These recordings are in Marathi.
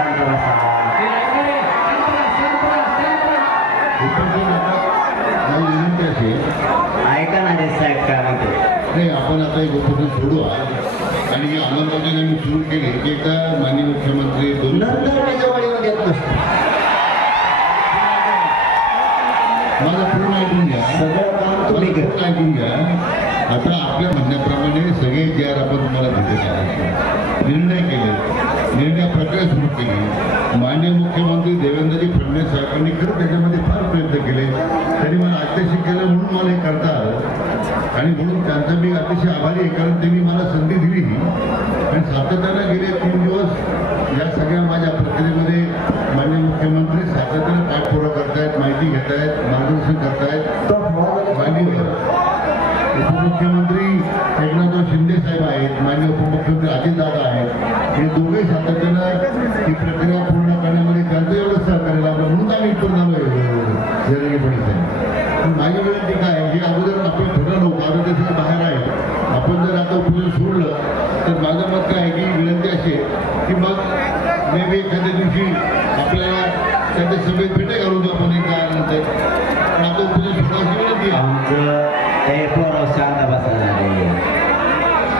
शांत बसा माझी विनंती अशी आहे, ऐका ना साहेब काय म्हणते? नाही आपण आता एक उपक्रम सोडू आणि ही अंमलबजावणी आम्ही सुरू केली. की एकदा माननीय मुख्यमंत्री दोन नंतर मी जवळ येत नसतो माझं पूर्ण ऐकून घ्या. सगळं काम तुम्ही पूर्ण ऐकून घ्या. आता आपल्या म्हणण्याप्रमाणे सगळे जे आर आपण तुम्हाला दिले आहेत. निर्णय केले. निर्णय प्रक्रिया सुरू केली मान्य मुख्यमंत्री देवेंद्रजी फडणवीस साहेबांनी खरं त्याच्यामध्ये फार प्रयत्न केले. त्यांनी मला अध्यक्ष केलं म्हणून मला हे करता आलं आणि म्हणून त्यांचा मी अतिशय आभारी आहे कारण त्यांनी मला संधी दिली. आणि सातत्यानं गेले तीन दिवस या सगळ्या माझ्या प्रक्रियेमध्ये मान्य मुख्यमंत्री सातत्यानं पाठपुरा करतायत माहिती घेत आहेत मार्गदर्शन करतायत. माननीय उपमुख्यमंत्री एकनाथराव शिंदे साहेब आहेत माननीय उपमुख्यमंत्री अजितदादा आहेत. दोघे सातत्यानं ही प्रक्रिया पूर्ण करण्यामध्ये त्यांचं एवढं सहकार्य लाभलं म्हणून आम्ही इथून आलो पण माझी विनंती काय हे अगोदर आपण ठरवलो माझं आता ते बाहेर आहे आपण जर आता उपयोग सोडलं तर माझं मत काय आहे की विनंती अशी की मग मे बी एखाद्या दिवशी आपल्याला त्यांच्या सभेत भेटे घालून जाऊ आपण एक आल्यानंतर पण आता उपोषण सोडायची विनंती आहे. आमचं हे पोरं शांत बसायला ना रे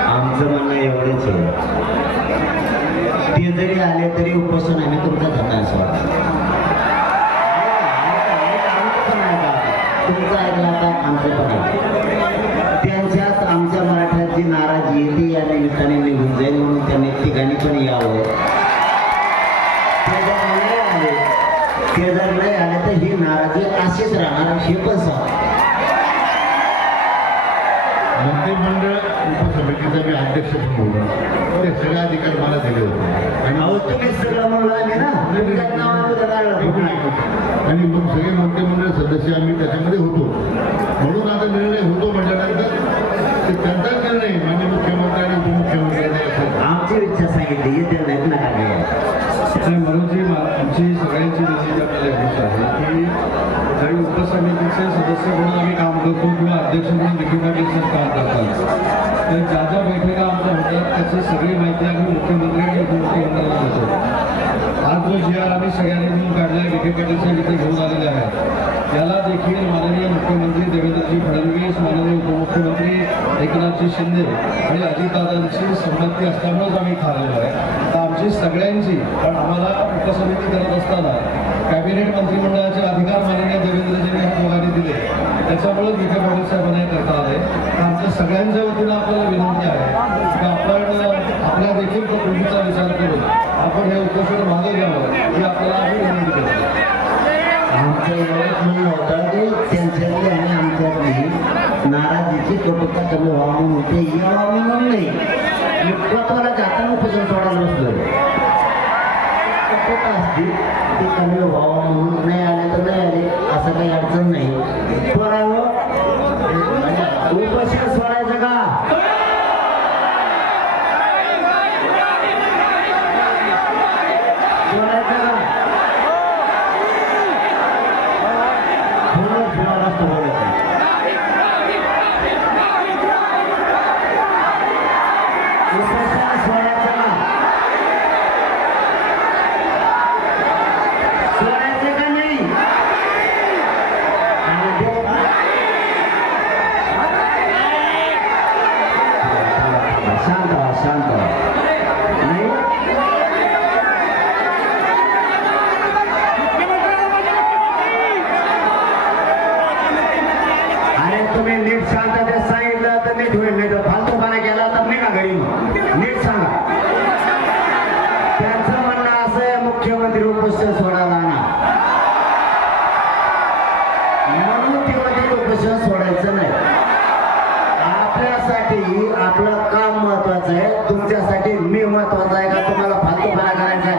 आमचं म्हणणं एवढंच ते जरी आले तरी उपोषण आम्ही तुमचा धरणार सोडा तुमचं ऐकलं आता आमचं पण ऐकलं. त्यांच्याच आमच्या मराठ्यात जी नाराजी आहे ती या निमित्ताने निघून जाईल म्हणून त्यांनी ठिकाणी पण यावं. ते जर नाही आले ते जर नाही आले तर ही नाराजी अशीच राहणार हे पण सांग. मंत्रिमंडळ उपसमितीचा मी अध्यक्ष म्हणून ते सगळे अधिकार मला दिले होते. आणि अहो तुम्ही सगळं म्हणलं आम्ही ना? तुमच्याच नावावर उद्या लागलं. आणि मग सगळे मंत्रिमंडळ सदस्य आम्ही त्याच्यामध्ये होतो. म्हणून आता निर्णय होतो म्हटल्यानंतर ते त्यांचा निर्णय. माननीय मुख्यमंत्री आणि उपमुख्यमंत्र्यांनी आमची इच्छा सांगितली येते नाहीत ना काय आणि म्हणूनची मा- आमची सगळ्यांची आपल्याला आहे की ज्यावेळी उपसमितीचे सदस्य म्हणून आम्ही काम करतो किंवा अध्यक्ष म्हणून रिकमेंडेशन काम करतात. तर ज्या ज्या बैठका आमच्या होतात त्याची सगळी माहिती आम्ही मुख्यमंत्री आणि उपमुख्यमंत्र्यांना देतो. आज जो जी आर आम्ही सगळ्यांनी मिळून काढला आहे साहेब इथे घेऊन आलेले आहे त्याला देखील माननीय मुख्यमंत्री देवेंद्रजी फडणवीस एकनाथजी शिंदे आणि अजितदादांची संमती असल्यामुळेच आम्ही ठरलेलो आहे. तर आमची सगळ्यांची पण आम्हाला उपसमिती करत असताना कॅबिनेट मंत्रिमंडळाचे अधिकार माननीय देवेंद्रजींनी ह्या दोघांनी दिले. त्याच्यामुळेच विखे पाटील साहेबांना हे करता आले. तर आमच्या सगळ्यांच्या वतीनं आपल्याला विनंती आहे की आपण आपल्या देखील तो पूर्वीचा विचार करून आपण हे उपोषण मागे घ्यावं ही आपल्याला आम्ही विनंती करतो. आमच्या त्यांच्यातली नाराजीची कटुता कमी व्हावी म्हणून ते यावं म्हणून नाही. विप्लवाला जाताना उपोषण सोडायला बसलो कटुता असती ती कमी व्हावं म्हणून नाही आले तर नाही आले असं काही अडचण नाही. पोरांनो, उपोषण सोडायचं का? फालतूपणा केला तर नाही निघा घरी नीट सांगा. त्यांचं म्हणणं असं आहे मुख्यमंत्री उपोषण सोडायला ना म्हणून ते उपोषण सोडायचं नाही. आपल्यासाठी आपलं काम महत्वाचं आहे तुमच्यासाठी मी महत्वाचं आहे का? तुम्हाला फालतूपणा करायचा आहे?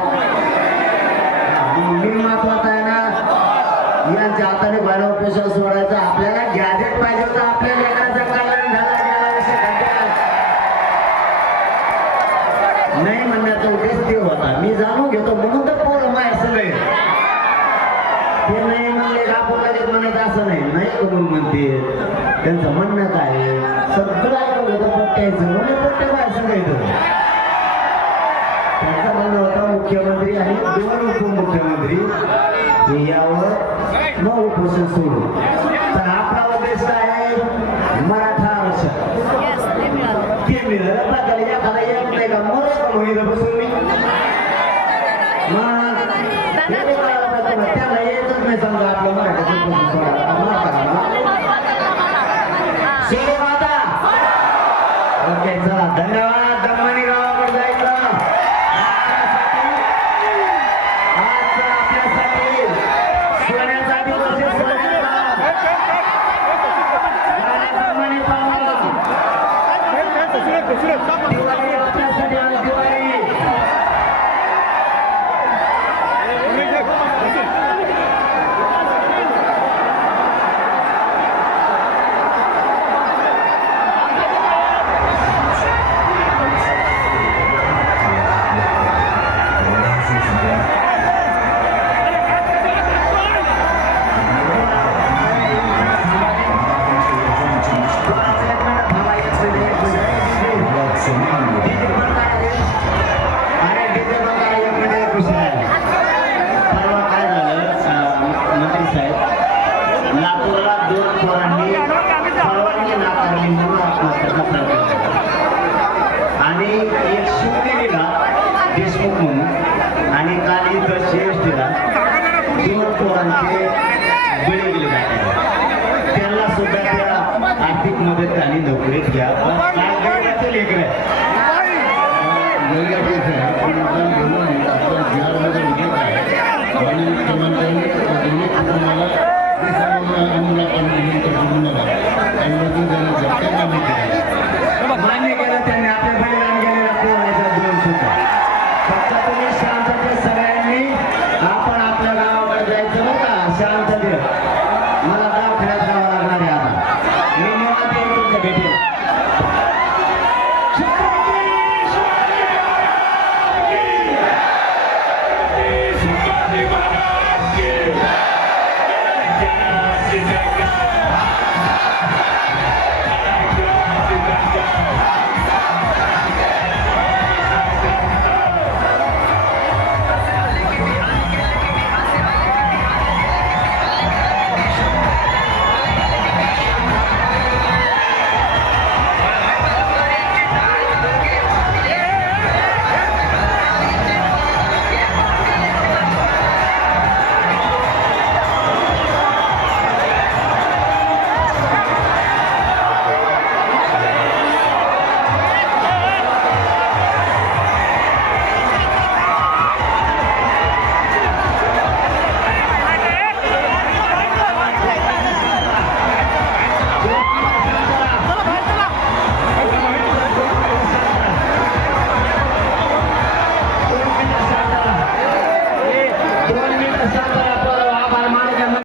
मी महत्त्वाचा आहे ना? यांच्या हाताने बाहेर उपोषण सोडायचं त्याचा उद्देश ते होता. मी जाणून घेतो म्हणून तर पोर माय नाही ते नाही म्हणले आपण लगेच म्हणत असं नाही. नाही करून म्हणते. त्यांचं म्हणणं काय? सगळं ऐकून घेतो पट्ट्यायचं म्हणून पट्ट्या माय सगळ्यायचं त्यांचं म्हणणं होतं मुख्यमंत्री आणि दोन उपमुख्यमंत्री यावर न उपोषण सोडू. कोणी तर बसून मी? त्याला येतच नाही समजा आपलं मराठा Danny Nowick. Yeah.